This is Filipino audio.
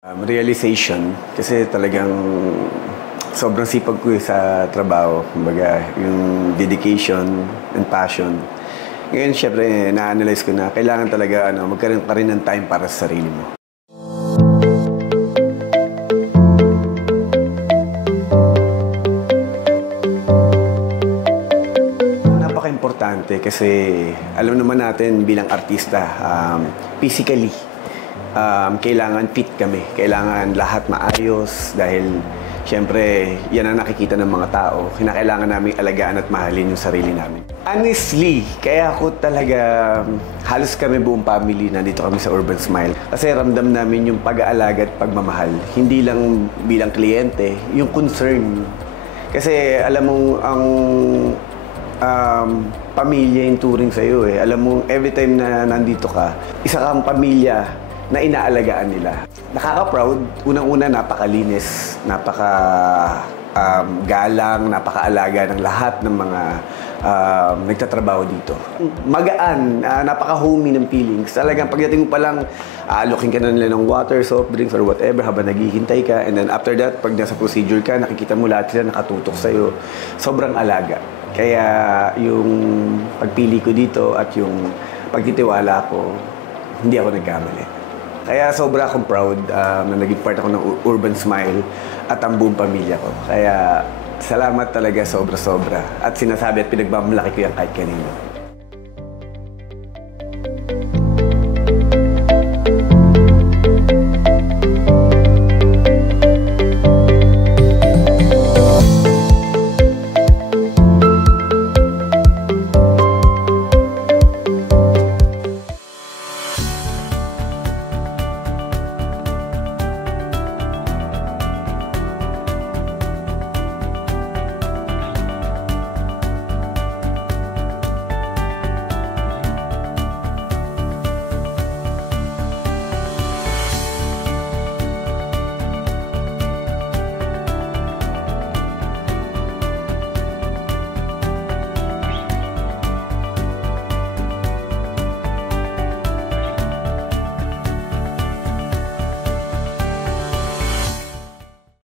Realization, kasi talagang sobrang sipag ko sa trabaho. Kumbaga, yung dedication and passion. Ngayon, syempre, na-analyze ko na kailangan talaga magkaroon ka rin ng time para sa sarili mo. Napaka-importante kasi alam naman natin bilang artista, physically, kailangan fit kami. Kailangan lahat maayos dahil siyempre yan ang nakikita ng mga tao. Kinakailangan namin alagaan at mahalin yung sarili namin. Honestly, kaya ako talaga halos kami buong family nandito kami sa Urban Smile. Kasi ramdam namin yung pag-aalaga at pagmamahal. Hindi lang bilang kliyente, yung concern. Kasi alam mo ang pamilya yung turing sa'yo eh. Alam mo, every time na nandito ka, isa kang pamilya na inaalagaan nila. Nakaka-proud. Unang-una, napakalinis, galang, napakaalaga ng lahat ng mga nagtatrabaho dito. Magaan, napaka-homey ng feelings. Talagang pagdating mo pa lang, looking ka na nila ng water, soft drinks, or whatever habang naghihintay ka. And then after that, pag nasa procedure ka, nakikita mo lahat sila nakatutok sa'yo. Sobrang alaga. Kaya yung pagpili ko dito at yung pagtitiwala ko, hindi ako nagkamali. Kaya sobra akong proud na naging part ako ng Urban Smile at ang buong pamilya ko. Kaya salamat talaga sobra-sobra. At sinasabi at pinagmamalaki ko yan kahit kanino.